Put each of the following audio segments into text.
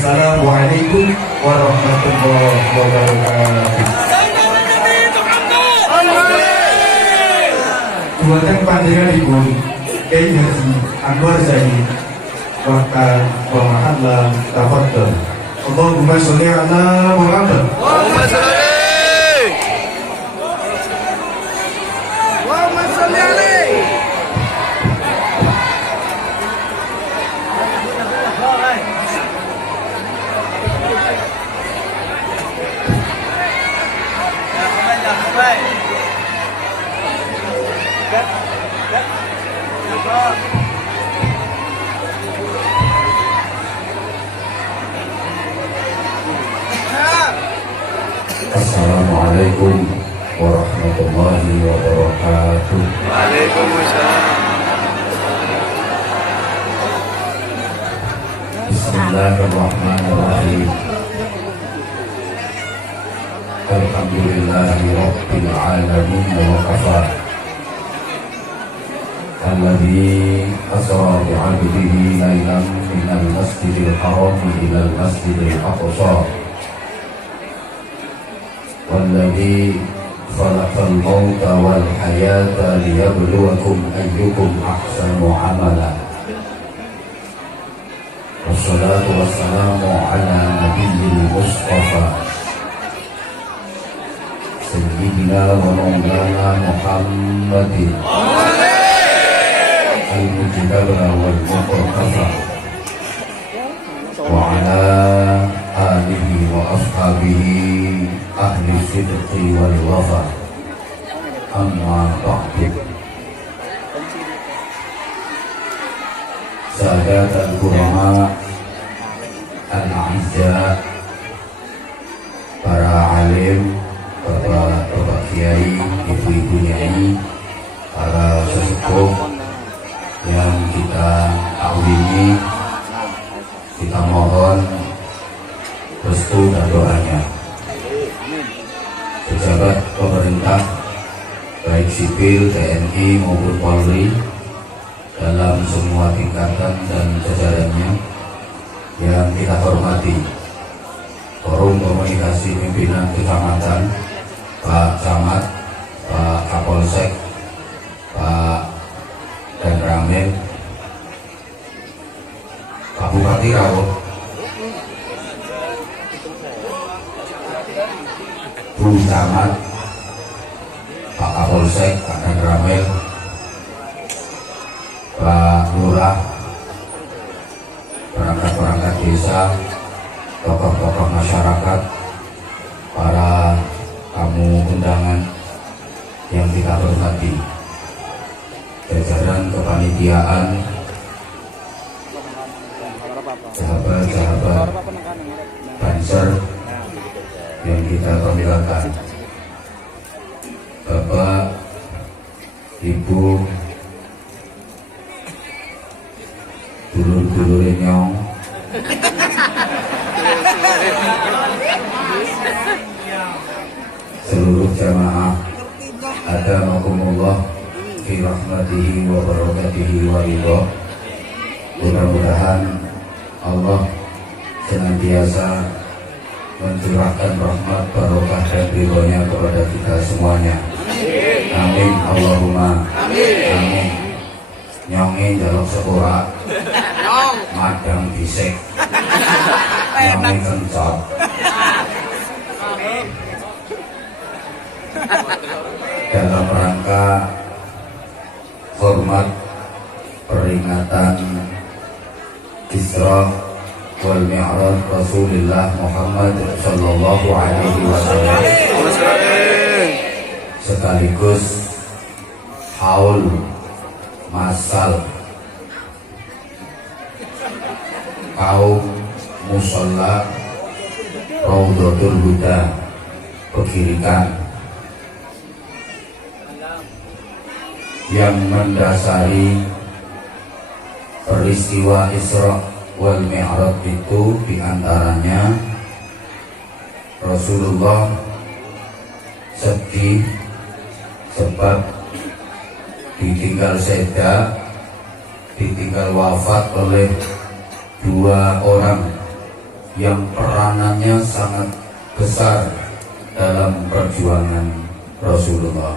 Wassalamualaikum warahmatullahi wabarakatuh. Buatan panjenenganipun Kyai Haji Anwar Zain Wakil Wamahallah Tafadhol. Allahumma sholli ala Muhammad. Allahumma sholli. Allahumma sholli alaihi. Assalamualaikum warahmatullahi wabarakatuh. Waalaikumsalam. Bismillahirrahmanirrahim. Alhamdulillahi rabbil alamin wa kafa. Alladzi asra bi 'abdihi lailan minal masjidil haram ilal masjidil aqsa. والذي خلق الموت والحياة ليبلوكم أيكم أحسن عملا والصلاة والسلام على نبي المصطفى سيدنا ومولانا محمد المجتبى والمقتفى وعلى آله وأصحابه أهل الصدق والوفا أما بعد. سادات الكرماء الأعزاء, para alim, bapak kiai, ibu-ibu nyai, para sesepuh yang kita aklimi, kita mohon restu dan doanya. Pejabat pemerintah baik sipil, TNI maupun Polri dalam semua tingkatan dan jajarannya yang kita hormati, Forum Komunikasi Pimpinan Kecamatan, Pak Camat, Pak Kapolsek, Pak dan Ramil, Pak Bupati Rawuh, Bu Camat, Pak Kapolsek, Pak dan Ramil, Pak Lurah, perangkat-perangkat desa, tokoh-tokoh masyarakat, para tamu undangan yang kita hormati, jajaran kepanitiaan, sahabat-sahabat Banser yang kita banggakan, Bapak, Ibu, dulur-dulur nyong, seluruh jamaah hadamakumullah fi rahmatihi wa barakatihi wa ridha. Mudah-mudahan Allah senantiasa mencurahkan rahmat, barokah dan ridhonya kepada kita semuanya. Amin Allahumma amin. Nyonge jaluk sepura, madang bisik, nyonge kencot. Dalam rangka hormat peringatan Isra wal Mi'raj Rasulullah Muhammad sallallahu alaihi wasallam, sekaligus haul masal kaum musalla Raudhatul Huda Pegirikan yang mendasari peristiwa Isra wal Mi'raj itu diantaranya Rasulullah sedih sebab ditinggal seda, ditinggal wafat oleh dua orang yang peranannya sangat besar dalam perjuangan Rasulullah.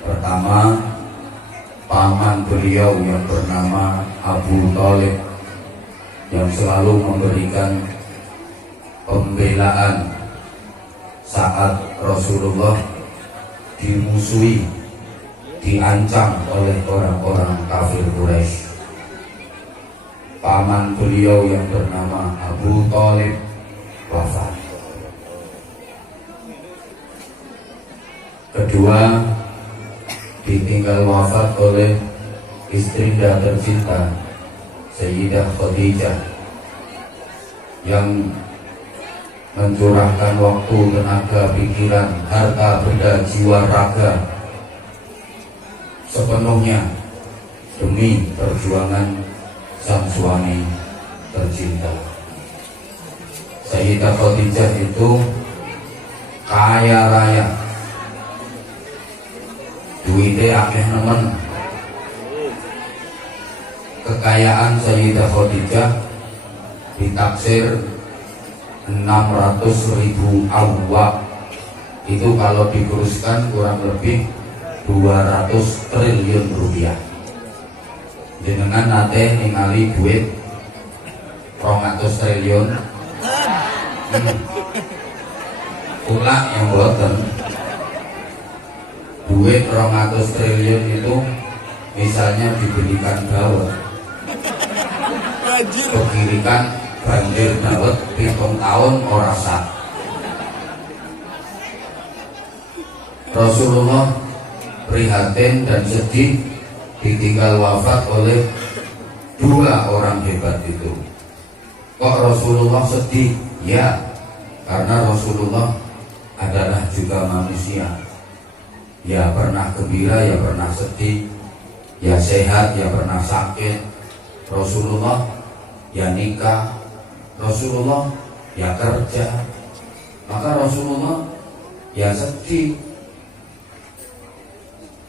Pertama, paman beliau yang bernama Abu Thalib yang selalu memberikan pembelaan saat Rasulullah dimusuhi, diancam oleh orang-orang kafir Quraisy. Paman beliau yang bernama Abu Thalib wafat. Kedua, ditinggal wafat oleh istrinya tercinta Sayyidah Khadijah yang mencurahkan waktu, tenaga, pikiran, harta, benda, jiwa, raga sepenuhnya demi perjuangan sang suami tercinta. Sayyidah Khadijah itu kaya raya, duitnya akeh nemen. Kekayaan Sayyidah Khadijah ditaksir 600.000 awak. Itu kalau dikuruskan kurang lebih 200 triliun rupiah. Jenengan nate ningali duit 200 triliun. Pula yang boten. Duit 200 triliun itu misalnya dibelikan dawet, kekirikan banjir dawet 7 tahun ora sah. Rasulullah prihatin dan sedih ditinggal wafat oleh 2 orang hebat itu. Kok Rasulullah sedih? Ya, karena Rasulullah adalah juga manusia. Ya pernah gembira, ya pernah sedih, ya sehat, ya pernah sakit. Rasulullah ya nikah, Rasulullah ya kerja, maka Rasulullah ya sedih.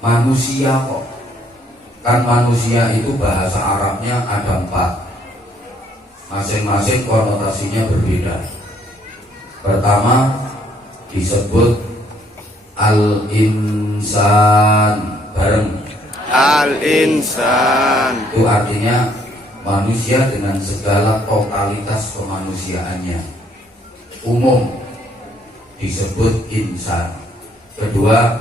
Manusia kok. Kan manusia itu bahasa Arabnya ada 4, masing-masing konotasinya berbeda. Pertama disebut al-insan, bareng Al-insan. itu artinya manusia dengan segala totalitas kemanusiaannya. Umum disebut insan. Kedua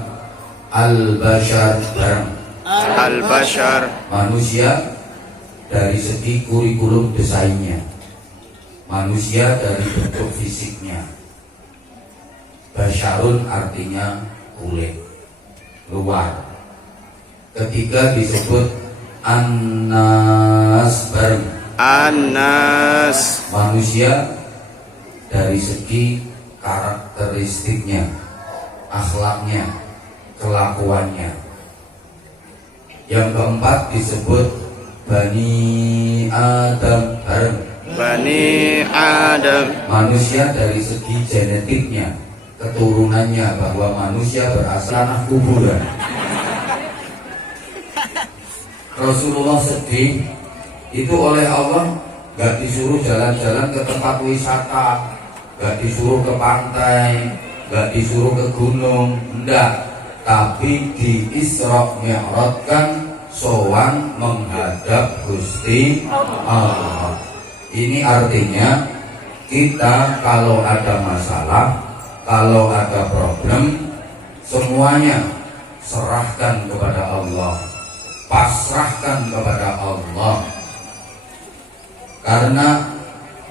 al-bashar, bareng Al-bashar. manusia dari segi kurikulum desainnya, manusia dari bentuk fisiknya. Basyarun artinya kulit luar. Ketiga disebut an-nas, bareng An-nas. manusia dari segi karakteristiknya, akhlaknya, kelakuannya. Yang keempat disebut Bani Adam, bareng Bani Adam. manusia dari segi genetiknya, keturunannya, bahwa manusia berasal anak kuburan. Rasulullah sedih itu oleh Allah gak disuruh jalan-jalan ke tempat wisata, gak disuruh ke pantai, gak disuruh ke gunung, enggak, tapi di Isra Mi'rajkan sowan menghadap Gusti Allah. Ini artinya kita kalau ada masalah, kalau ada problem, semuanya serahkan kepada Allah, pasrahkan kepada Allah. Karena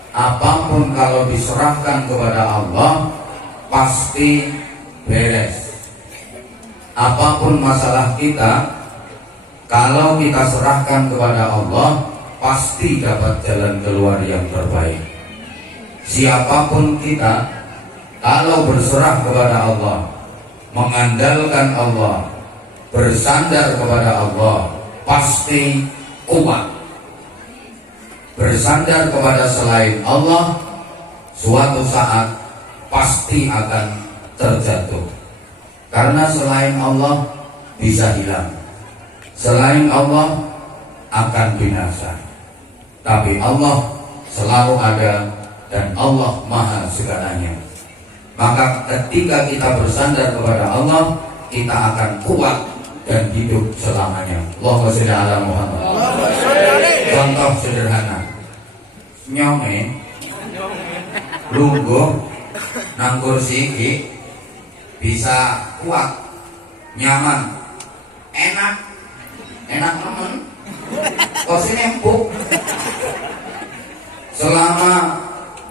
apapun kalau diserahkan kepada Allah pasti beres. Apapun masalah kita, kalau kita serahkan kepada Allah pasti dapat jalan keluar yang terbaik. Siapapun kita, kalau berserah kepada Allah, mengandalkan Allah, bersandar kepada Allah, pasti kuat. Bersandar kepada selain Allah, suatu saat pasti akan terjatuh. Karena selain Allah bisa hilang, selain Allah akan binasa. Tapi Allah selalu ada dan Allah Maha segalanya. Maka ketika kita bersandar kepada Allah, kita akan kuat dan hidup selamanya. Allahumma sholli ala Muhammad. Contoh sederhana, nyonge lungguh nang kursi iki bisa kuat, nyaman, enak nemen, kursi empuk. Selama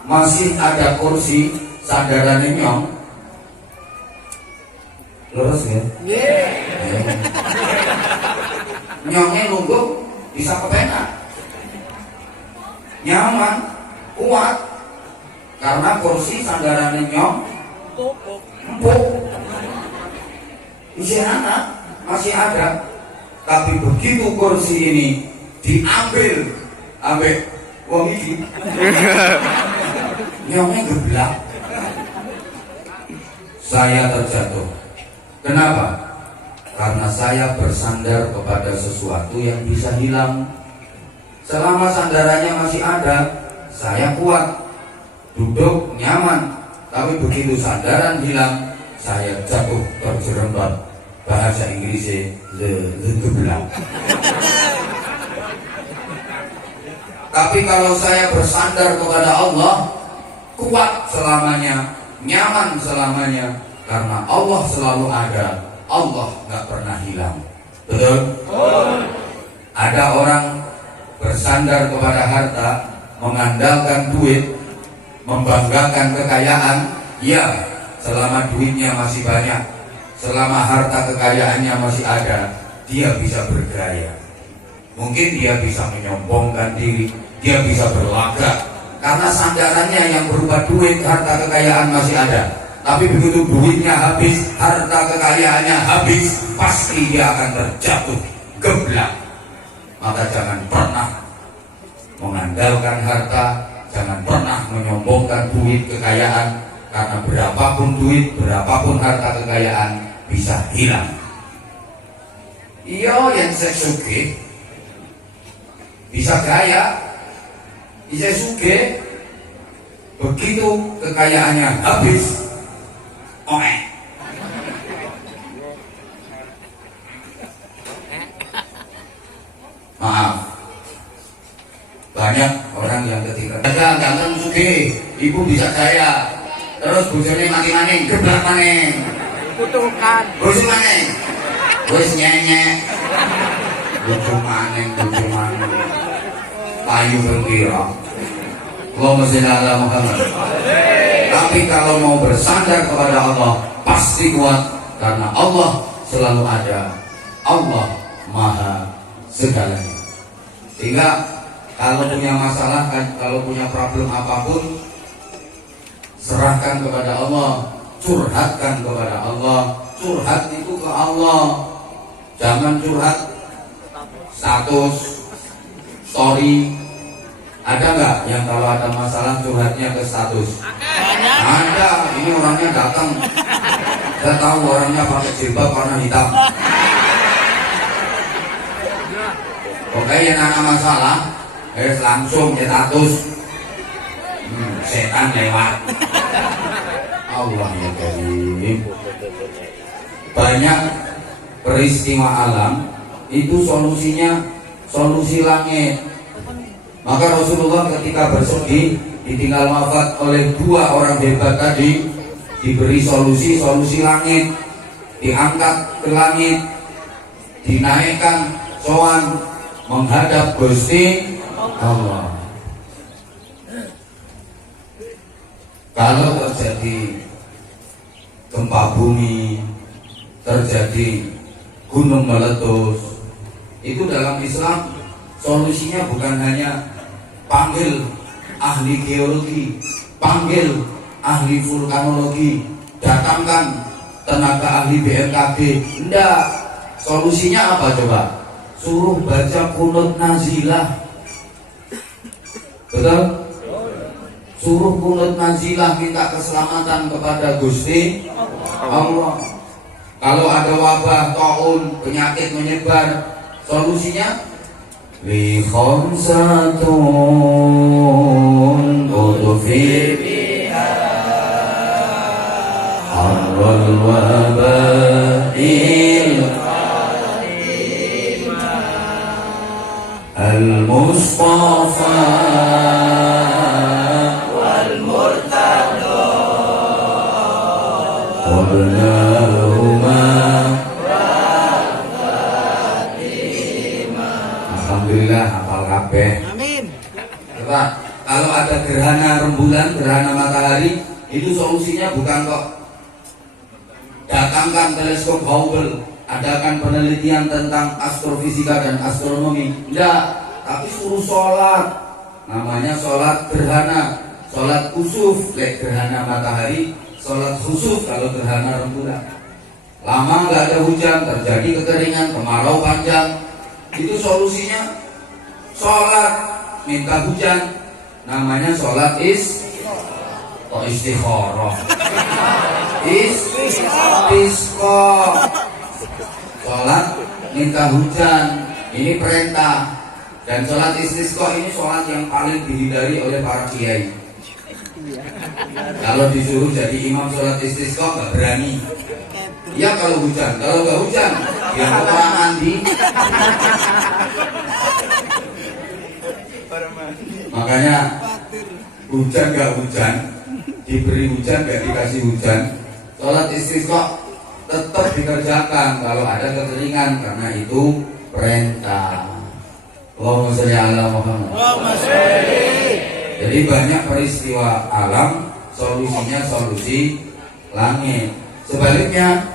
masih ada kursi sandarannya nyong, lurus ya? Nyongnya lungguh bisa kepenak, nyaman, kuat, karena kursi sandarannya nyong empuk. Isi anak masih ada, tapi begitu kursi ini diambil ambek wong iki, nyongnya geblak. Saya terjatuh. Kenapa? Karena saya bersandar kepada sesuatu yang bisa hilang. Selama sandarannya masih ada, saya kuat, duduk nyaman. Tapi begitu sandaran hilang, saya jatuh terjerembab. Bahasa Inggrisnya geblak. Tapi kalau saya bersandar kepada Allah, kuat selamanya, nyaman selamanya, karena Allah selalu ada, Allah nggak pernah hilang. Betul? Ada orang bersandar kepada harta, mengandalkan duit, membanggakan kekayaan. Ya, selama duitnya masih banyak, selama harta kekayaannya masih ada, dia bisa bergaya. Mungkin dia bisa menyombongkan diri, dia bisa berlagak, karena sandarannya yang berupa duit, harta kekayaan masih ada. Tapi begitu duitnya habis, harta kekayaannya habis, pasti dia akan terjatuh geblak. Maka jangan pernah mengandalkan harta, jangan pernah menyombongkan duit kekayaan, karena berapapun duit, berapapun harta kekayaan bisa hilang. Iya yang saya suge bisa kaya, bisa suge, begitu kekayaannya habis, maaf, banyak orang yang ketika ganteng suge, ibu bisa kaya, terus bojone mati-maning, geblak maning, kutukan, bojo maning, wis nyenyek, bojo maning, payu berkira. Allahumma sholli ala Muhammad. Tapi kalau mau bersandar kepada Allah, pasti kuat, karena Allah selalu ada, Allah Maha segalanya. Sehingga kalau punya masalah, kalau punya problem apapun, serahkan kepada Allah, curhatkan kepada Allah. Curhat itu ke Allah, jangan curhat status, story. Ada nggak yang kalau ada masalah curhatnya ke status? Ada. Ini orangnya datang, saya tahu orangnya pakai jilbab warna hitam. Oke, yang ada masalah, langsung ke status. Setan lewat. Allah ya Karim. Banyak peristiwa alam itu solusinya solusi langit. Maka Rasulullah ketika bersedih ditinggal wafat oleh dua orang hebat tadi, diberi solusi langit, diangkat ke langit, dinaikkan sowan menghadap Gusti Allah. Kalau terjadi gempa bumi, terjadi gunung meletus, itu dalam Islam solusinya bukan hanya panggil ahli geologi, panggil ahli vulkanologi, datangkan tenaga ahli BMKG. Enggak, solusinya apa coba? Suruh baca kunut nazilah. Betul? Suruh kunut nazilah, minta keselamatan kepada Gusti Allah. Kalau ada wabah, taun, penyakit menyebar, solusinya li khamsatun udfi biha harral wabail al-mustafa Alhamdulillah hafal kabeh. Amin. Pak, kalau ada gerhana rembulan, gerhana matahari, itu solusinya bukan kok datangkan teleskop Hubble, adakan penelitian tentang astrofisika dan astronomi. Enggak, tapi suruh sholat. Namanya sholat gerhana, sholat kusuf, gerhana matahari, sholat khusuf kalau gerhana rembulan. Lama nggak ada hujan, terjadi kekeringan, kemarau panjang. Itu solusinya sholat minta hujan. Namanya sholat istikharah. Istisqa. Sholat minta hujan. Ini perintah. Dan sholat istisqa ini sholat yang paling dihindari oleh para kiai. Kalau disuruh jadi imam sholat istisqa nggak berani. Ya kalau hujan, kalau nggak hujan, ya orang mandi. Makanya hujan nggak hujan, diberi hujan nggak dikasih hujan, sholat istisqa tetap dikerjakan kalau ada kekeringan karena itu perintah. Allahumma sholli ala Muhammad. Jadi banyak peristiwa alam solusinya solusi langit. Sebaliknya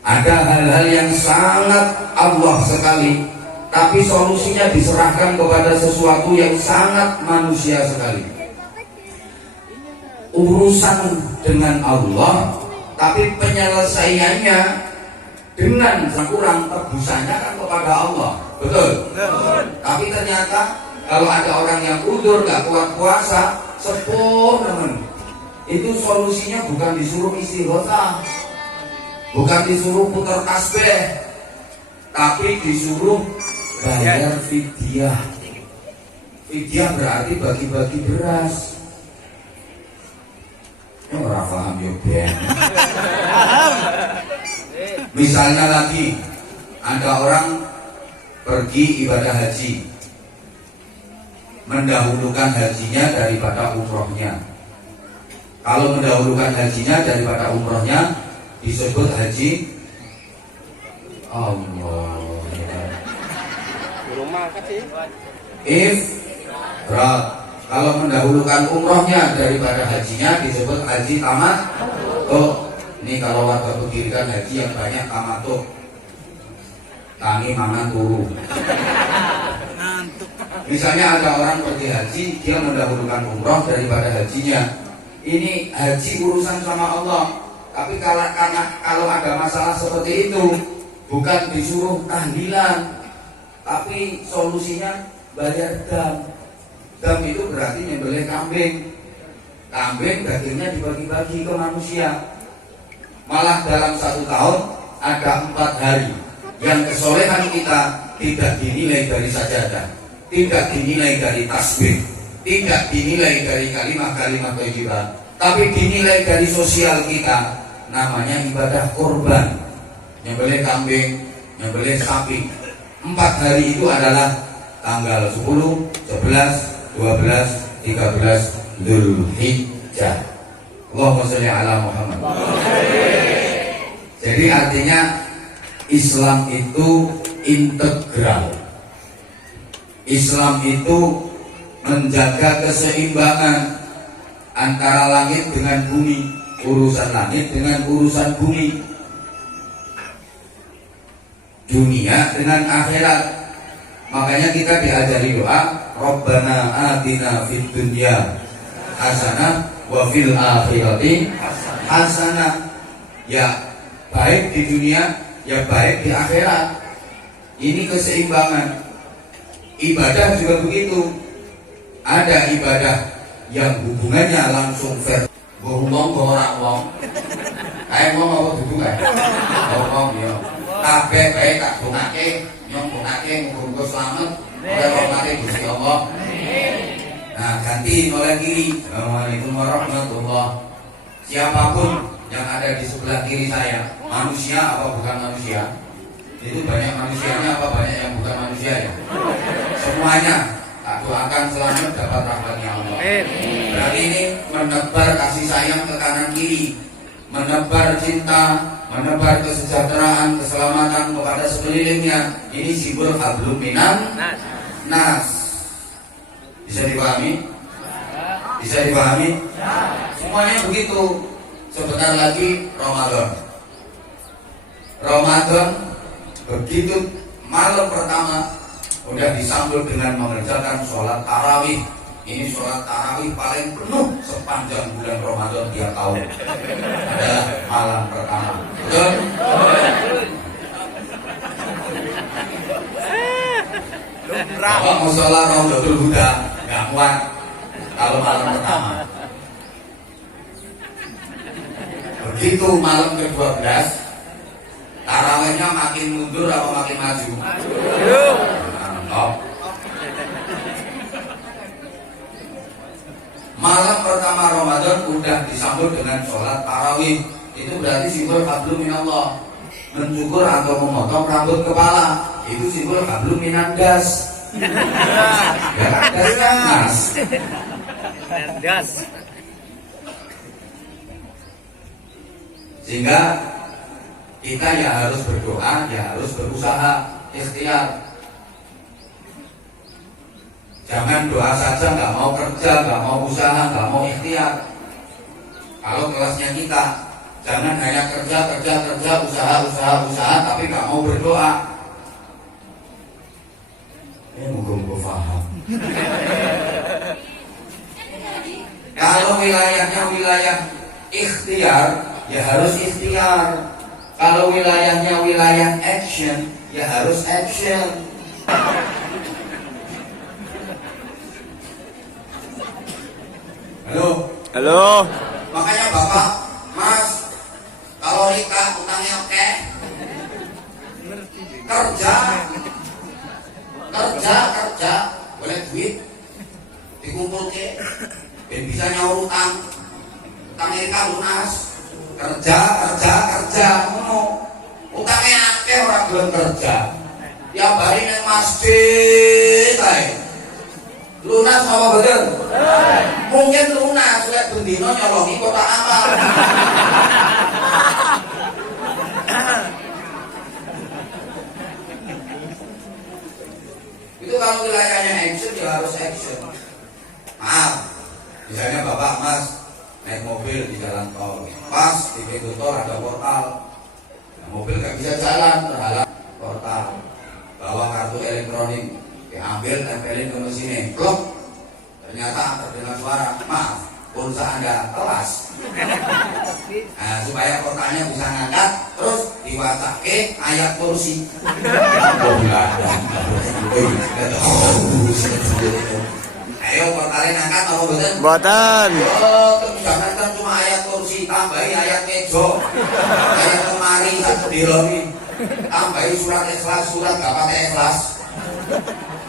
ada hal-hal yang sangat Allah sekali, tapi solusinya diserahkan kepada sesuatu yang sangat manusia sekali. Urusan dengan Allah, tapi penyelesaiannya dengan kurang tebusannya kan kepada Allah. Betul? Tapi ternyata kalau ada orang yang udur gak kuat puasa, sepuh teman, itu solusinya bukan disuruh istighotsah, bukan disuruh putar tasbih, tapi disuruh bayar fidyah. Fidyah berarti bagi-bagi beras. Orang paham ya Ben. Misalnya lagi ada orang pergi ibadah haji, mendahulukan hajinya daripada umrohnya. Kalau mendahulukan hajinya daripada umrohnya disebut haji Allah. Ifrat. Kalau mendahulukan umrohnya daripada hajinya disebut haji tamat. Oh, ini kalau warga begirikan haji yang banyak tamatuk. Tangi mangan turu. Misalnya ada orang pergi haji, dia mendahulukan umroh daripada hajinya. Ini haji urusan sama Allah. Tapi kalau ada masalah seperti itu, bukan disuruh tahlilan, tapi solusinya bayar dam. Dam itu berarti nyembelih kambing. Kambing dagingnya dibagi-bagi ke manusia. Malah dalam 1 tahun ada 4 hari yang kesolehan kita tidak dinilai dari sajadah, tidak dinilai dari tasbih, tidak dinilai dari kalimat-kalimat thayyibah, tapi dinilai dari sosial kita. Namanya ibadah kurban, nyembelih kambing, nyembelih sapi. 4 hari itu adalah tanggal 10, 11, 12, 13 Dzulhijjah. Allahumma sholli ala Muhammad. Jadi artinya Islam itu integral. Islam itu menjaga keseimbangan antara langit dengan bumi, urusan langit dengan urusan bumi, dunia dengan akhirat. Makanya kita diajari doa, Rabbana atina fid dunya hasanah wa fil akhirati hasanah. Ya baik di dunia, ya baik di akhirat. Ini keseimbangan. Ibadah juga begitu. Ada ibadah yang hubungannya langsung fair. Bohong orang wong. Kayak ngomong apa duduk kayak. Ngomong ya. kabeh bae tak dongake nyong dongake muga-muga slamet oleh rahmate Gusti Allah. Nah, ganti oleh kiri. Assalamualaikum warahmatullah. Siapapun yang ada di sebelah kiri saya, manusia apa bukan manusia? Itu banyak manusianya apa banyak yang bukan manusia ya? Semuanya tak doakan selamat dapat rahmatnya Allah. Berarti ini menebar kasih sayang ke kanan kiri, menebar cinta, menebar kesejahteraan, keselamatan kepada sekelilingnya. Ini simbol hablum minan nas. Bisa dipahami? Bisa dipahami? Semuanya begitu. Sebentar lagi Ramadan. Ramadan begitu malam pertama udah disambut dengan mengerjakan sholat tarawih. Ini sholat tarawih paling penuh sepanjang bulan Ramadan tiap tahun. Adalah malam pertama. Betul? Bapak mau sholat Raudatul Huda nggak kuat kalau malam pertama. Begitu malam ke-12 tarawihnya makin mundur atau makin maju? Mantap. Malam pertama Ramadan udah disambut dengan sholat tarawih. Itu berarti simbol hablum minallah. Mencukur atau memotong rambut kepala itu simbol hablum minan das. Ya kan das. Sehingga kita ya harus berdoa, ya harus berusaha, ikhtiar. Jangan doa saja, nggak mau kerja, nggak mau usaha, nggak mau ikhtiar. Kalau kelasnya kita, jangan hanya kerja, usaha, tapi nggak mau berdoa. Moga-moga paham. Kalau wilayahnya wilayah ikhtiar, ya harus ikhtiar. Kalau wilayahnya wilayah action, ya harus action. Halo. Makanya Bapak, Mas, kalau nikah utangnya oke, kerja, boleh duit, dikumpul ke, dan bisa nyaur utang nikah lunas, kerja, utangnya akeh orang belum kerja, tiap hari neng masjid, lunas apa betul? Mungkin lunas, lihat bendino nyolongi kota amal. Itu kalau wilayahnya action ya harus action. Maaf, misalnya Bapak Mas naik mobil di jalan tol, pas di pintu tol ada portal, nah, mobil gak bisa jalan terhalang portal, bawa kartu elektronik, diambil tempelin ke mesinnya, blok, ternyata terdengar suara, maaf, pulsa Anda telas. Nah, supaya portalnya bisa ngangkat, terus diwacake ayat kursi. Ayo portalnya ngangkat apa betul? Buatan. Jangan kan cuma ayat kursi, tambahi ayat mejo, ayat lemari, dironi, tambahi surat ikhlas, surat gak pakai ikhlas.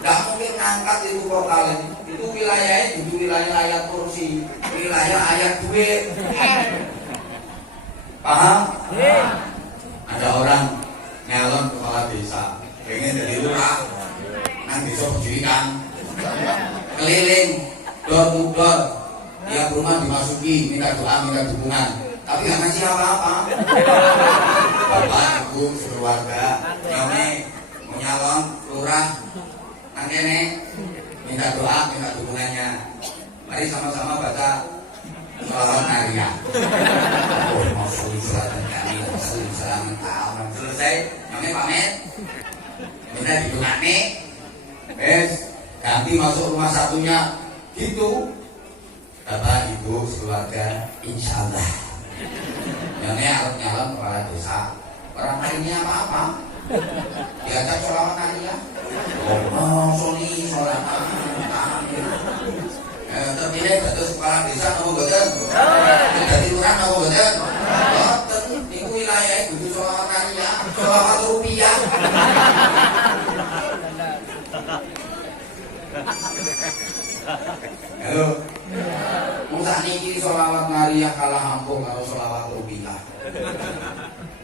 Gak mungkin ngangkat itu portalnya. Itu wilayahnya itu wilayah ayat kursi, wilayah ayat duit. Paham? Ada orang nyalon kepala desa, pengen jadi lurah, nang desa pendidikan, keliling, door to door, tiap rumah dimasuki, minta doa, minta dukungan, tapi nggak ngasih apa-apa. Bapak, ibu, sekeluarga, nyone, mau nyalon lurah, nang kene, minta doa, minta dukungannya. Mari sama-sama baca sholawat nariyah. Oh, maksud surat kami, maksud selamat tahun selesai, nyone pamit, minta didukani, ganti masuk rumah satunya, gitu. Bapak, ibu, keluarga, insya Allah. Nyone harus nyalon kepala desa, orang lainnya apa-apa, diajak sholawat nariyah. Oh, soli, sholat terpilih betul kepala desa apa betul? Jadi lurah apa betul? Betul, itu wilayah itu sholat sholawat karya, sholawat rupiah. Halo. Musa niki sholawat karya kalah ampun kalau sholawat rupiah.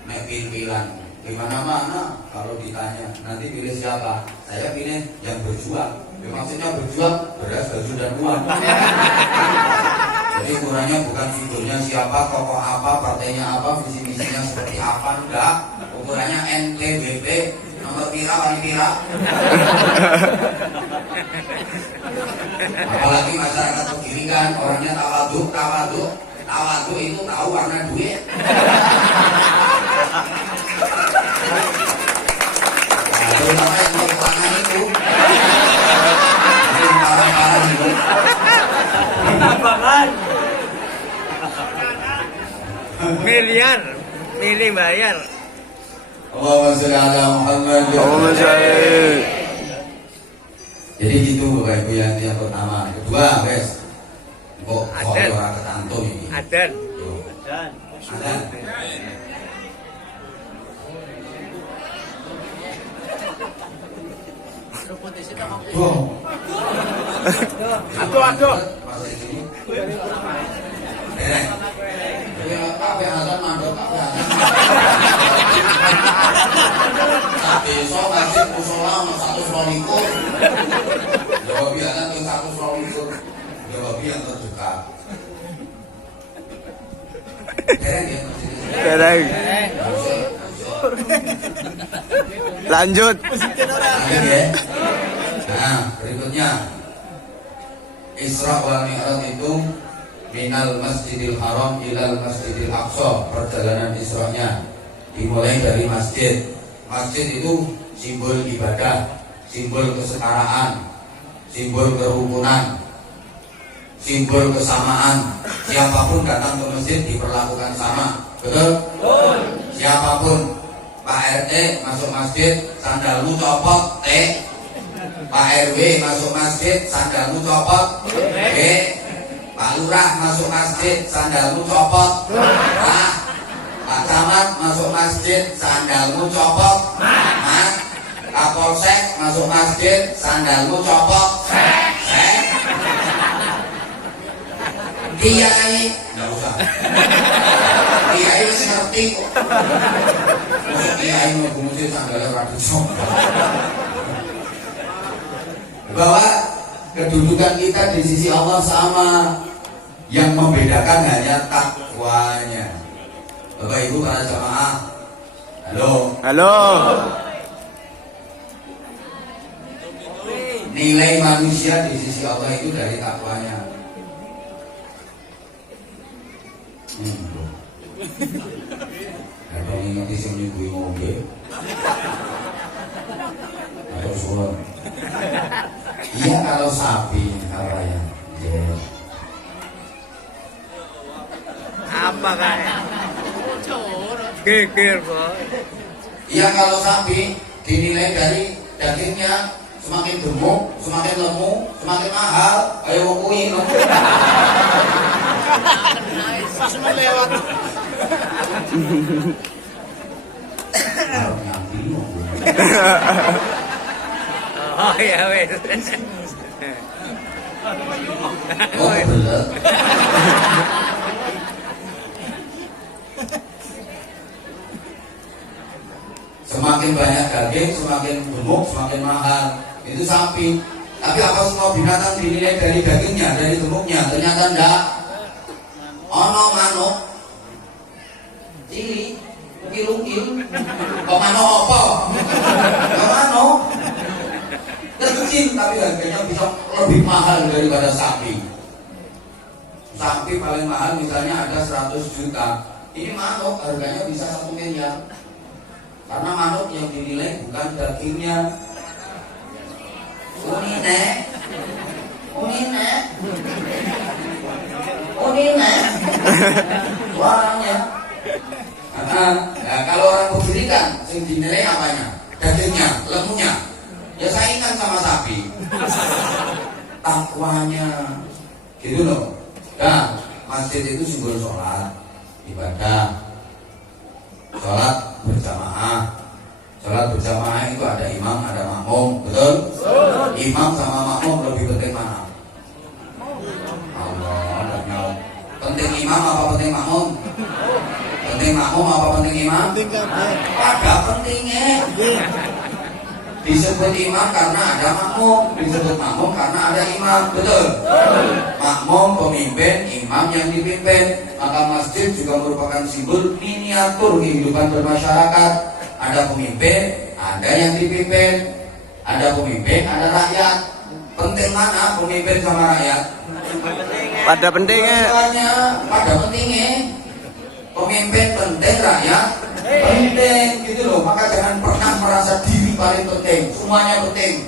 Nek pil-pilan di mana-mana kalau ditanya nanti pilih siapa? Saya pilih yang berjuang. Ya, maksudnya berjuang beras, baju dan uang. Jadi ukurannya bukan figurnya siapa, tokoh apa, partainya apa, visi misinya seperti apa, enggak. Ukurannya NTBP, nomor pira kali pira. Apalagi masyarakat begini kan orangnya tawaduk itu tahu warna duit. Terutama yang kekurangan itu yang parah-parah itu. Apaan? Miliar, milih bayar. Allahumma sholli ala Muhammad. Allahumma sholli. Jadi gitu Bapak Ibu yang pertama. Kedua, guys. Kok orang ketantum ini? Adan. Tuh. Ada. Tuh. Aduh. Masih sini. Ya, kafe azan mandor kafe azan. Besok kasih musola satu selolikur. Jawab biasa tuh satu selolikur. Jawab yang terdekat. Dereng ya. Dereng. Lanjut. Lanjut ya. Nah, berikutnya Isra wal Mi'raj itu minal Masjidil Haram ilal Masjidil Aqsa. Perjalanan Isra'nya dimulai dari masjid. Masjid itu simbol ibadah, simbol kesetaraan, simbol kerukunan, simbol kesamaan. Siapapun datang ke masjid diperlakukan sama. Betul? Siapapun. Pak RT masuk masjid, sandalmu copot, T. Pak RW masuk masjid, sandalmu copot, B. Pak Lurah masuk masjid, sandalmu copot, Pak Camat masuk masjid, sandalmu copot, Mas. Kapolsek masuk masjid, sandalmu copot, Kiai, nggak usah. Kiai ngerti kok. Masuk Kiai mau masjid sandalnya rada copot. Bahwa kedudukan kita di sisi Allah sama. Yang membedakan hanya takwanya. Bapak Ibu para jamaah. Halo. Nilai manusia di sisi Allah itu dari takwanya. Ada yang ngerti sing nyuguhi ngombe. Atau sulam. Iya kalau sapi, kalau ayam. Apa kan? Geger, Bos. Iya kalau sapi dinilai dari dagingnya, semakin gemuk, semakin lemu, semakin mahal. Ayo wong kuwi no. Pas lewat. Oh ya wes. Oh bener. Semakin banyak daging, semakin gemuk, semakin mahal. Itu sapi. Tapi apa semua binatang dinilai dari dagingnya, dari gemuknya? Ternyata enggak. Ono manuk, cili, ukil-ukil. Kok manuk apa? Kok manuk? Kecil tapi harganya bisa lebih mahal daripada sapi. Sapi paling mahal misalnya ada 100 juta. Ini manuk harganya bisa 1 miliar. Karena manuk yang dinilai bukan dagingnya. Unine. Suaranya. Nah, kalau orang pendidikan yang dinilai apanya? Dagingnya, lemunya. Ya saingan sama sapi. Takwanya. Gitu loh. Nah, masjid itu simbol sholat, ibadah. sholat berjamaah. Sholat berjamaah itu ada imam, ada makmum, betul? Imam sama makmum lebih penting mana? Allah, nggak nyawa. Penting imam apa penting makmum? Penting makmum apa penting imam? Ada pentingnya. Disebut imam karena ada makmum, disebut makmum karena ada imam, betul? Makmum pemimpin, imam yang dipimpin. Maka masjid juga merupakan simbol miniatur kehidupan bermasyarakat. Ada pemimpin, ada yang dipimpin. Ada pemimpin, ada rakyat. Penting mana pemimpin sama rakyat? Pada pentingnya. Dua-duanya pada pentingnya. Pemimpin penting, rakyat penting, gitu loh. Maka jangan pernah merasa diri paling penting. Semuanya penting.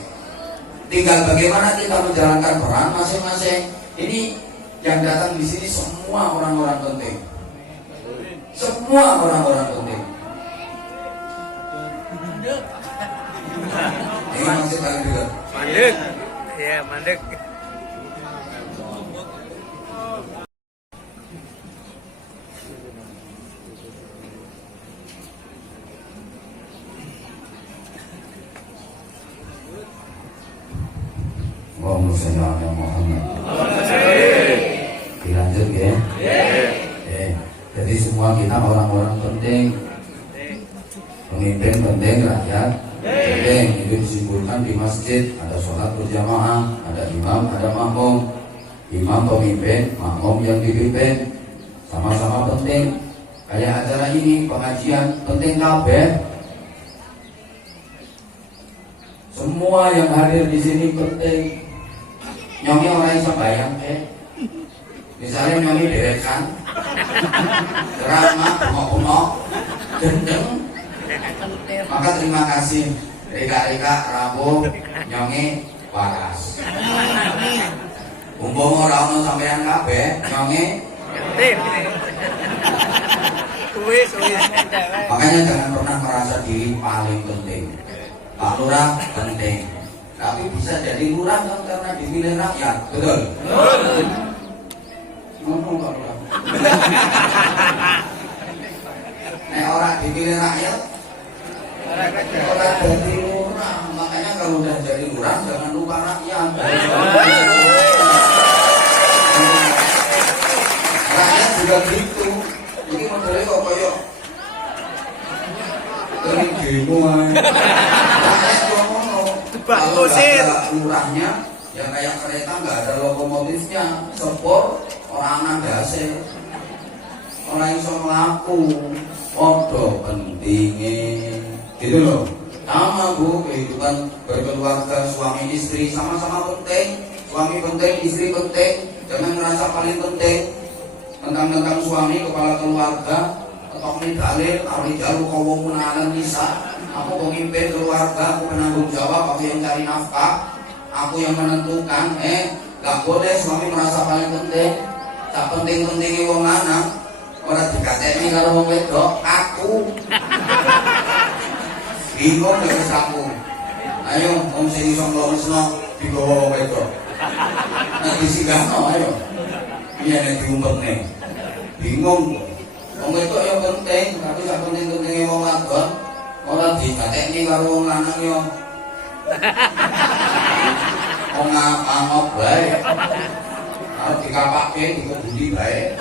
Tinggal bagaimana kita menjalankan peran masing-masing. Ini yang datang di sini semua orang-orang penting. Semua orang-orang penting. Ini maksud kalian juga. Mandek. Ya, mandek. Allahumma sholli ala Muhammad. Dilanjut ya. Jadi semua kita orang-orang penting. Pemimpin penting, rakyat penting. Itu disimpulkan di masjid. Ada sholat berjamaah, ada imam, ada makmum. Imam pemimpin, makmum yang dipimpin. Sama-sama penting. Kayak acara ini, pengajian penting kabeh. Semua yang hadir di sini penting. Nyongi orang yang bayang, misalnya nyongi derekan, ceramah, bengok-bengok, gendeng. Maka terima kasih reka-reka, rapuh, nyongi, waras. Umpama ora ono sampean kabeh, nyongi. Wis. Makanya jangan pernah merasa diri paling penting. Pak Lurah penting, tapi bisa jadi lurah kan karena dipilih rakyat, betul? Ngomong Pak Lurah. Nek orang dipilih rakyat, orang jadi lurah. Makanya kalau udah jadi lurah jangan lupa rakyat. Rakyat juga gitu. Ini modelnya kok koyok dari demo aja. Kalau ada lurahnya, ya kayak kereta nggak ada lokomotifnya, sepur orang andase, orang yang melaku, podo pentingnya, gitu loh. Sama bu, kehidupan berkeluarga suami istri sama-sama penting. Suami penting, istri penting. Jangan merasa paling penting. Tentang suami kepala keluarga, ketok ini dalil, ar-rijalu qawwamun 'alan nisa. Aku pemimpin keluarga, aku penanggung jawab, aku yang cari nafkah, aku yang menentukan. Gak boleh suami merasa paling penting. Tak penting-pentingnya wong lanang. Orang dikateni karo wong wedok, aku. Bingung dari aku. Ayo, om sing iso nglomesno digawa wong wedok. Nek disinggahno ayo. Iya nek diumpetne. Bingung. Wong wedok yang penting, tapi sak penting-pentingnya wong wadon. Orang dikatekni karo wong lanang yo. Wong ngapa bae. Arep dikapake dikebudi bae.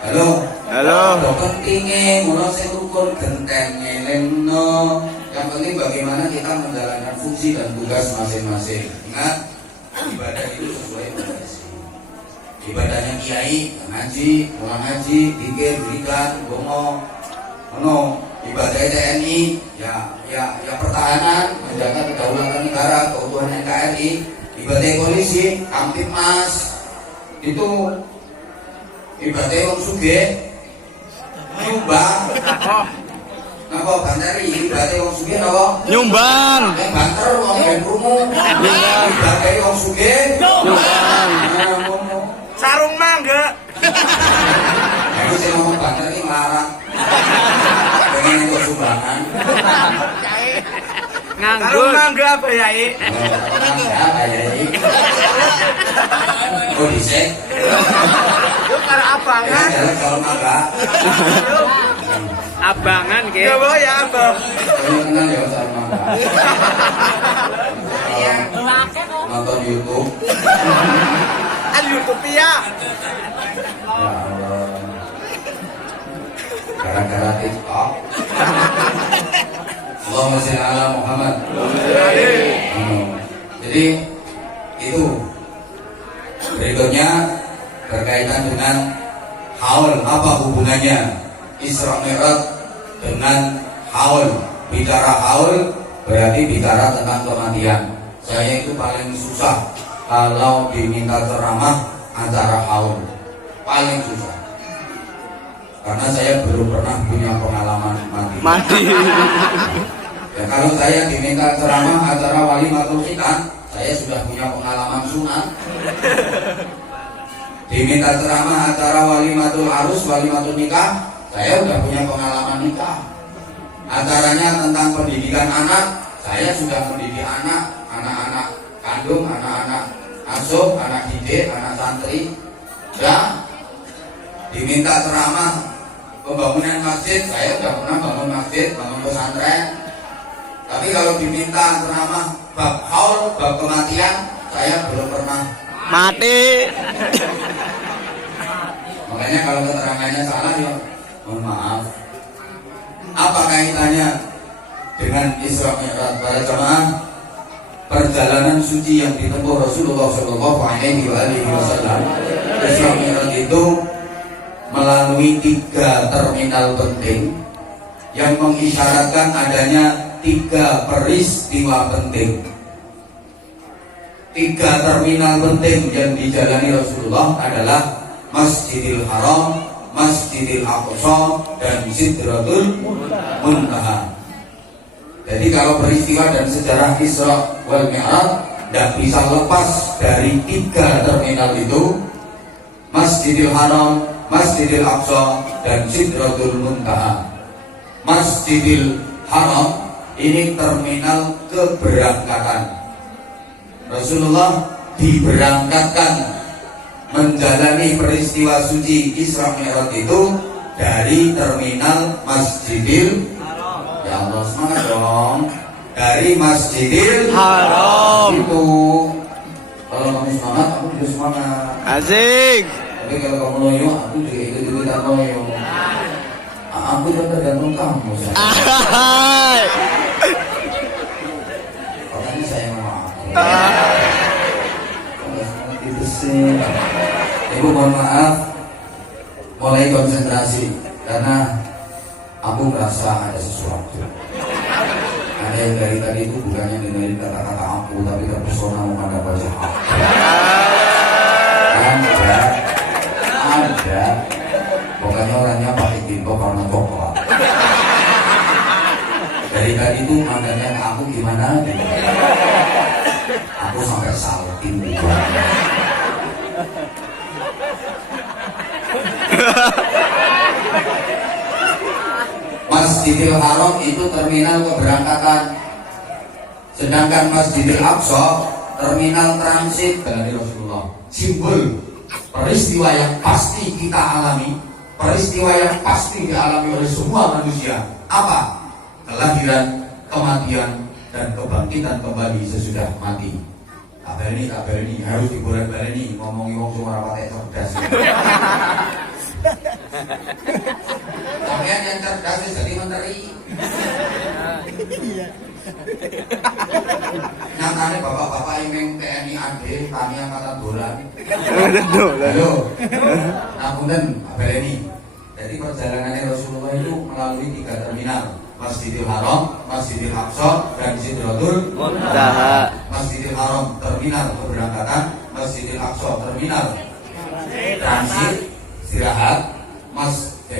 Halo. Ada pentingnya, mulai sing rukun genteng ngelingno. Yang penting bagaimana kita menjalankan fungsi dan tugas masing-masing. Ingat, ibadah itu sesuai profesi. Ibadahnya kiai, ngaji, pulang ngaji, pikir, berikan, bongo, ibadah TNI, ya pertahanan, menjaga kedaulatan negara, keutuhan NKRI. Ibadah polisi, Kamtibmas, itu ibadah wong sugih, nyumbang. Napa banteri ibadah wong sugih napa? Nyumbang. Nek banter wong ben krungu. Ibadah wong sugih, nyumbang. Sarung mangga. Aku sing ngomong banter iki nglarang. Pengen untuk sumbangan. Sarung mangga apa ya, I? Apa ya? Oh disek. Lu karo abangan. Kalau mangga. Abangan ge. Ya, Boy, ya, Abang. Kenal ya sama mangga. Nonton YouTube. YouTube ya. Ya Allah. Gara-gara TikTok. Allahumma sholli ala Muhammad. Jadi itu berikutnya berkaitan dengan haul. Apa hubungannya Isra Mi'raj dengan haul? Bicara haul berarti bicara tentang kematian. Saya itu paling susah kalau diminta ceramah acara haul, paling susah karena saya belum pernah punya pengalaman mati. Ya, kalau saya diminta ceramah acara walimatul khitan, saya sudah punya pengalaman sunat. Diminta ceramah acara walimatul arus, walimatul nikah, saya sudah punya pengalaman nikah. Acaranya tentang pendidikan anak, saya sudah mendidik anak-anak kandung, anak-anak asuh, anak didik, anak santri. Ya, diminta ceramah pembangunan masjid, saya sudah pernah bangun masjid, bangun pesantren. Tapi kalau diminta ceramah bab haul, bab kematian, saya belum pernah Mati. Makanya kalau keterangannya salah ya mohon maaf. Apa kaitannya dengan Isra Mi'raj? Para jemaah, perjalanan suci yang ditempuh Rasulullah Shallallahu Alaihi Wasallam, Isra Mi'raj itu melalui 3 terminal penting yang mengisyaratkan adanya 3 peristiwa penting. 3 terminal penting yang dijalani Rasulullah adalah Masjidil Haram, Masjidil Aqsa, dan Sidratul Muntaha. Jadi kalau peristiwa dan sejarah Isra wal Mi'raj tidak bisa lepas dari 3 terminal itu: Masjidil Haram, Masjidil Aqsa, dan Sidratul Muntaha. Masjidil Haram ini terminal keberangkatan. Rasulullah diberangkatkan menjalani peristiwa suci Isra Mi'raj itu dari terminal Masjidil Haram. Ya Allah, semangat dong. Dari Masjidil Haram. Itu. Kalau kamu semangat, aku juga semangat. Asik. Tapi kalau kamu loyo, aku juga ikut-ikutan loyo. Aku juga tergantung kamu. Makanya saya mau. Itu sih. Ibu mohon maaf, mulai konsentrasi karena aku merasa ada sesuatu. Ada yang dari tadi itu bukannya dengerin kata-kata aku, tapi terpesona menghadap wajah aku. Ada. Pokoknya orangnya pakai jilbab warna coklat. Dari tadi itu mandangnya ke aku gimana? Aku sampai salting gitu. Masjidil Haram itu terminal keberangkatan, sedangkan Masjidil Aqsa terminal transit dari Rasulullah. Simbol peristiwa yang pasti kita alami, peristiwa yang pasti dialami oleh semua manusia. Apa? Kelahiran, kematian, dan kebangkitan kembali sesudah mati. Kabar ini harus dibolak-balik ngomongi wong sing ora patek cerdas. Sampeyan yang cerdas wis jadi menteri. Nyatane bapak-bapak yang TNI AD, kami angkatan bola. Halo. Nah, punten kabar ini. Jadi perjalanannya Rasulullah itu melalui 3 terminal: Masjidil Haram, Masjidil Aqsa, dan Sidratul Muntaha. Masjidil Haram terminal keberangkatan, Masjidil Aqsa terminal transit istirahat,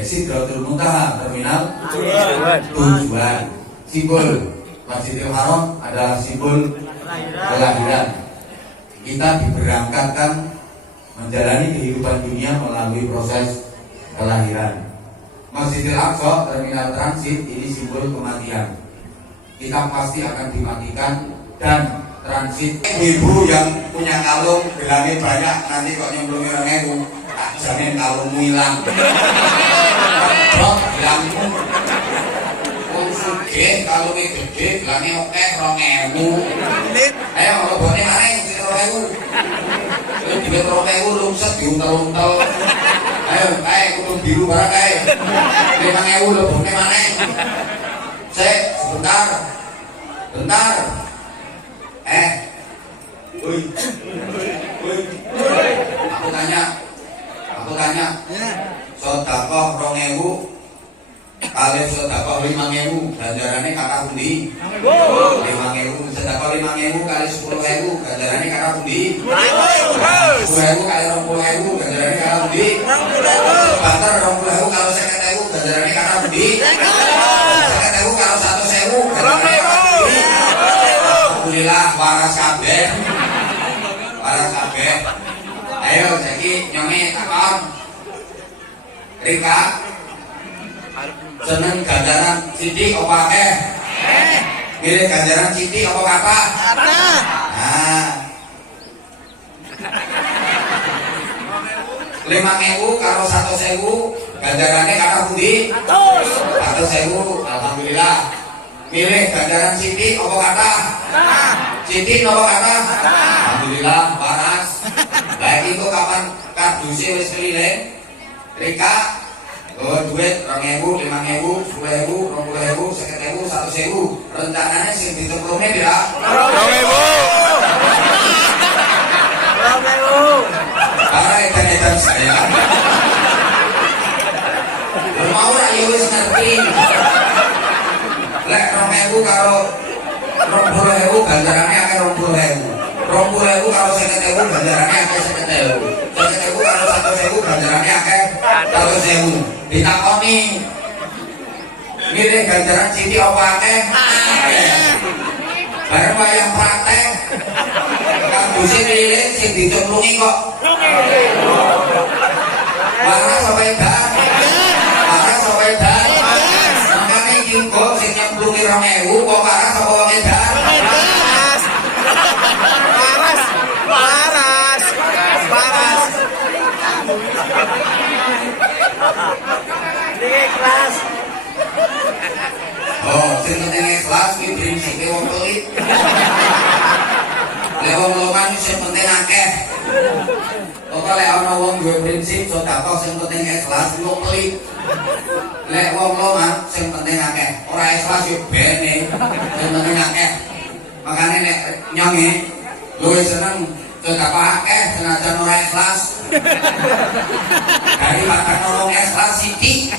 Sidratul Muntaha terminal tujuan. Simbol Masjidil Haram adalah simbol kelahiran. Kita diberangkatkan menjalani kehidupan dunia melalui proses kelahiran. Masjidil Aqsa terminal transit ini simbol kematian. kita pasti akan dimatikan dan transit. Ibu yang punya kalung bilangnya banyak, nanti kok nyemplungin orang itu tak jamin kalungmu hilang. Kok bilangmu wong sugih kalungnya gede bilangnya oke 2.000. Ayo kalau boleh mana yang 2.000 lu duit 2.000 lungset diuntel-untel. Ayo kudu biru barang 5.000 lu boleh mana sebentar woi, aku tanya, sedekah 2.000 kali sedekah 5.000 ganjarannya kata pundi? 5.000 sedekah 5.000 kali 10.000 ganjarannya kata pundi? 10.000 kali 20.000 ganjarannya kata pundi? 20.000 banter 20.000 kalau 50.000 ganjarannya kata pundi? 50.000 kalau 100.000 ganjarannya kata pundi? Alhamdulillah waras kabeh. Ayo jadi nyonge takon Rika seneng ganjaran sithik apa akeh? Milih ganjaran sithik apa kata? Nah 5.000 karo 100.000 ganjarannya kata pundi? 100.000. Alhamdulillah. Milih ganjaran sithik apa kata? Sithik apa kata? Alhamdulillah waras. Baik itu kapan kardusnya wis keliling? Rika duit 2.000, 5.000, 10.000, 20.000, 50.000, 100.000. Rencananya sing ditemplungnya pira? 2.000. Karena edan-edan saya. Mau ra ya wis ngerti. Lek 2.000 karo 20.000 ganjarannya akeh 20.000. 20.000 karo 50.000 ganjarannya akeh 50.000. 50.000 karo 100.000 ganjarannya akeh 100.000. Ditakoni milih ganjaran sithik apa akeh? Bareng wayang praktek kardusé milih sing dicemplungi kok waras apa edan? Waras apa edan? Makane iki kok sing nyemplungi 2.000 kok waras apa wong edan? Waras. Ikhlas. Oh, sing penting ikhlas iki prinsipe wong pelit. Lek wong loman sing penting akeh. Apa lek ana wong duwe prinsip sedekah sing penting ikhlas wong pelit. Lek wong loman sing penting akeh, ora ikhlas yo bene. Sing penting akeh. Makane nek nyonge luwih seneng sedekah akeh senajan ora ikhlas. Daripada nolong ikhlas sithik.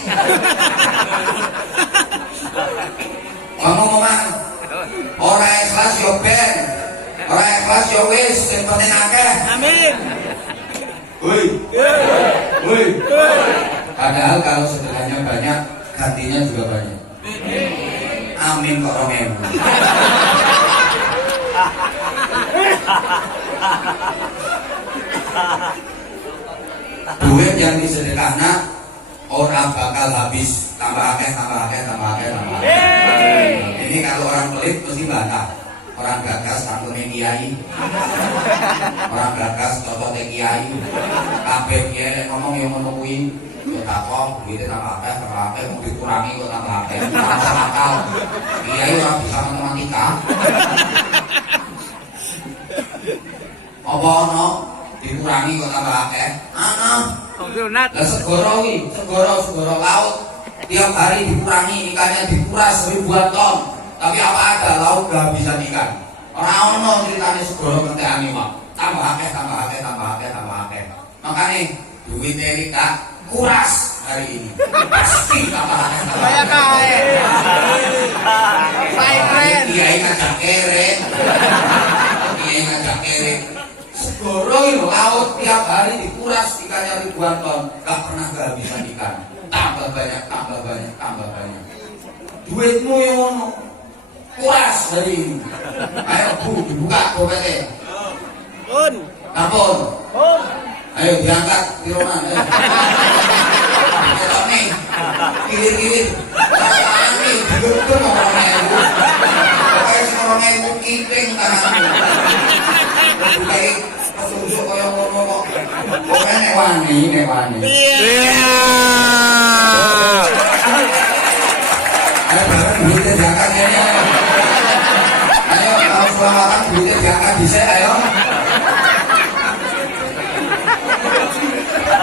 Ngomong-ngomong ora ikhlas yo ben. Ora ikhlas yo wis sing penting akeh. Amin. Woi. Padahal kalau sedekahnya banyak, gantinya juga banyak. Amin kok 2.000. Duit yang disedekahna orang bakal habis, tambah akeh. Ini kalau orang pelit mesti bantah. Orang gagas takutnya kiai, orang gagas cocoknya kiai. Kabeh kiai ngomong yang ngono kuwi, yo takok duitnya tambah akeh, mau dikurangi kok tambah akeh. Masuk akal. Kiai ora bisa matematika. Apa ono dikurangi kok tambah akeh? Ana. Lah segoro laut tiap hari dikurangi, ikannya dikuras ribuan ton. Tapi apa ada laut gak bisa ikan? Orang ono ceritanya segoro kentekan iwak. Tambah akeh. Makanya duit Rika kuras hari ini. Pasti tambah akeh. Kiai ngajak kere. Segoro itu laut tiap hari dikuras ikannya ribuan ton. Gak pernah kehabisan ikan. Tambah banyak. Duitmu yang ono kuras hari ini. Ayo Bu, dibuka dompetnya. Napun. Ayo diangkat tironan. Ketok nih. Kilir. Ini digedeng orang-orang. ewu kiting tanganmu. Oke, tunjuk kaya ngono kok. Pokoknya nek wani. Iya. Ayo bareng duitnya zakat ini. Ayo kalau selamatan duitnya zakat bisa ayo.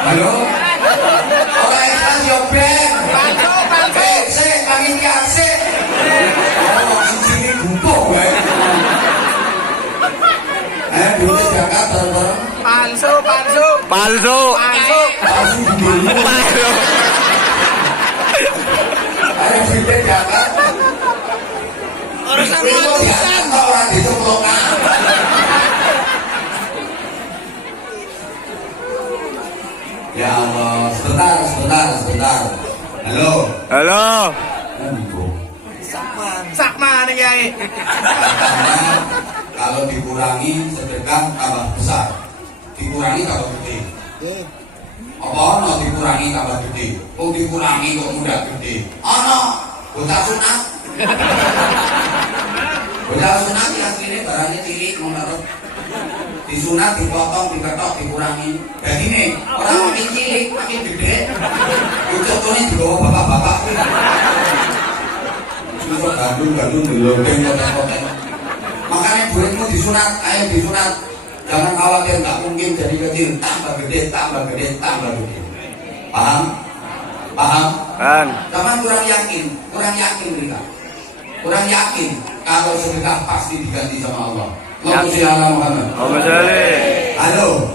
Halo. Orang ikhlas yo ben. Sik panitia sik. Oh, sini gumpuk wae. Duitnya zakat bareng-bareng. Palsu. Palsu. Langsung dulu. Palsu. Ayo duitnya zakat. Urusan Itu zakat kok orang dicemplokan. Ya Allah, sebentar. Halo. Sakma nih Yai. Karena kalau dikurangi sedekah tambah besar, dikurangi tambah gede. Apa no dikurangi tambah gede? Oh dikurangi kok mudah gede. Ono bocah sunat. Bocah sunat yang sini barangnya cilik ngono. Disunat, dipotong, diketok, dikurangi. Dan ini orang makin cilik, makin gede. Contohnya di bawah bapak-bapak. Itu gandung dilondeng kotek-kotek. Makanya duitmu disunat, ayo disunat. Jangan khawatir, nggak mungkin jadi kecil. Tambah gede. Paham? Kan. Jangan kurang yakin mereka. Kurang yakin kalau sedekah pasti diganti sama Allah. Allahumma sholli ala Muhammad. Halo.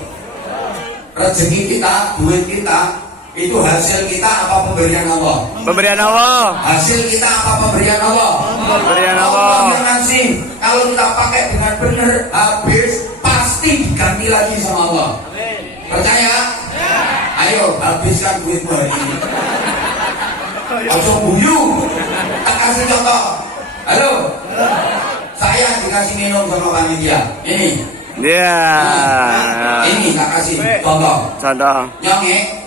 Rezeki kita, duit kita, itu hasil kita apa pemberian Allah? Pemberian Allah. Hasil kita apa pemberian Allah? Pemberian Allah Allah. yang ngasih. Kalau kita pakai dengan benar, habis pasti diganti lagi sama Allah. Percaya? Ayo habiskan duitmu hari ini. Langsung guyu. Tak kasih contoh. Halo. Saya dikasih minum sama panitia. Ini. Iya. Ini tak kasih contoh. Contoh. Nyonge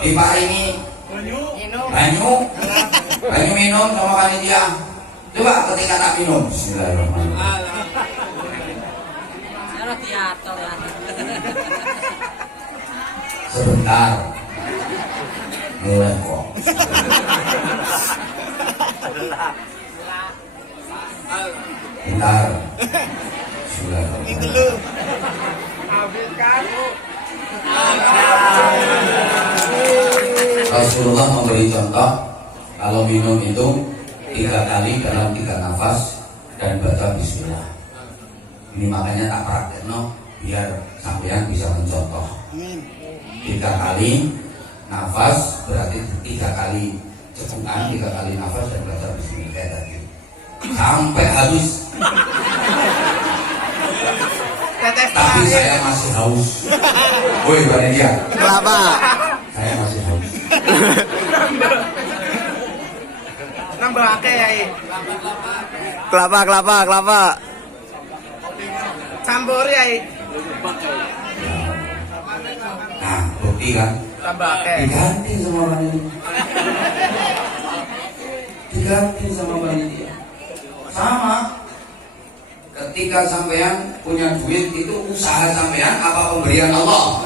diparingi banyu minum sama panitia. Coba ketika tak minum. Bismillahirrahmanirrahim. Sebentar. Mulai kok. Bentar. Bismillahirrahmanirrahim. Rasulullah memberi contoh kalau minum itu 3 kali dalam 3 nafas dan baca bismillah. Ini makanya tak praktekno biar sampean bisa mencontoh. 3 kali nafas berarti 3 kali cekungan, 3 kali nafas dan baca bismillah kayak tadi. Sampai habis. Tapi saya masih haus. Woi, panitia. Kelapa. Saya masih haus. Nambah akeh Yai. Kelapa. Campur Yai. Nah, bukti kan? Tambah akeh. Diganti sama panitia. Sama. Ketika sampean punya duit itu usaha sampean apa pemberian Allah?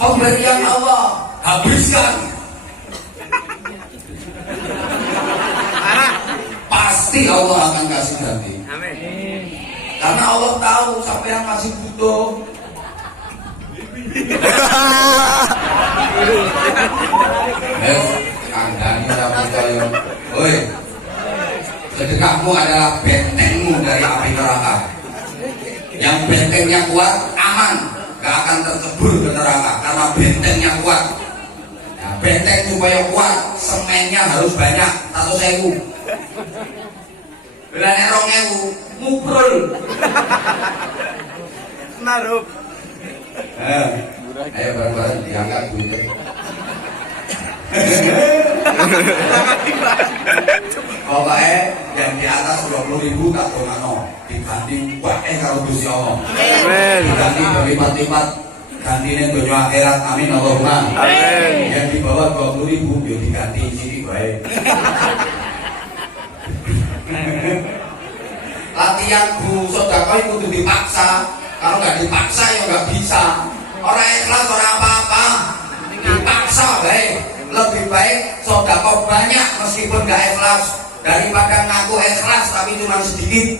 Pemberian Allah. Habiskan. Pasti Allah akan kasih ganti. Amin. Karena Allah tahu sampean masih butuh. Kandani tak percaya. Oi, sedekahmu adalah bentengmu dari api neraka. Yang bentengnya kuat, aman, gak akan tercebur ke neraka karena bentengnya kuat. Nah, benteng supaya kuat, semennya harus banyak, 100.000. Bila nek 2.000, mubrul. Naruh. Ayo bareng-bareng diangkat duitnya. Pokoknya yang di atas 20.000 tak dongano dibanding wae karo Gusti Allah. Amin. Diganti berlipat-lipat gantine donya akhirat. Amin Allahumma. Amin. Yang di bawah 20.000 yo diganti sithik wae. latihan bu sedekah itu kudu dipaksa. Kalau nggak dipaksa ya nggak bisa. Orang ikhlas orang apa-apa. Dipaksa baik. Lebih baik sedekah banyak meskipun nggak ikhlas daripada ngaku ikhlas tapi cuma sedikit.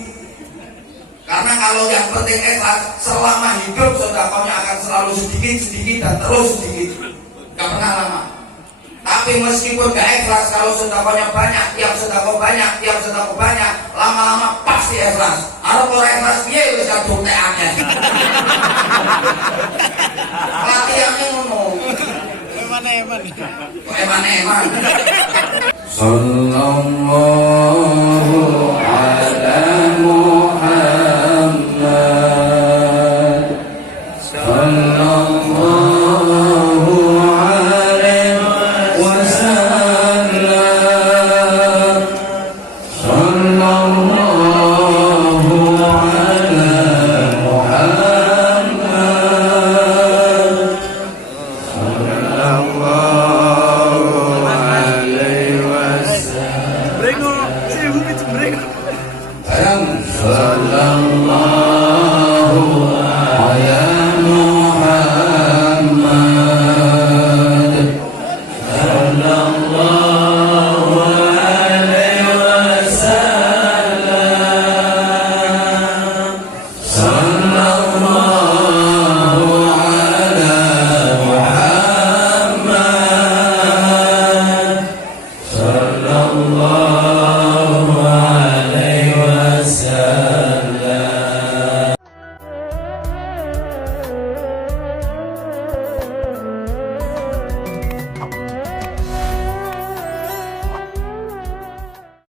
Karena kalau yang penting ikhlas selama hidup sedekahnya akan selalu sedikit dan terus sedikit. Nggak pernah lama. Tapi meskipun gak ikhlas, kalau sedekahnya banyak, tiap sedekah banyak, lama-lama pasti ikhlas. Kalau orang ikhlas dia wis kadung teake. Latihannya ngono. Eman. Eman. Sallallahu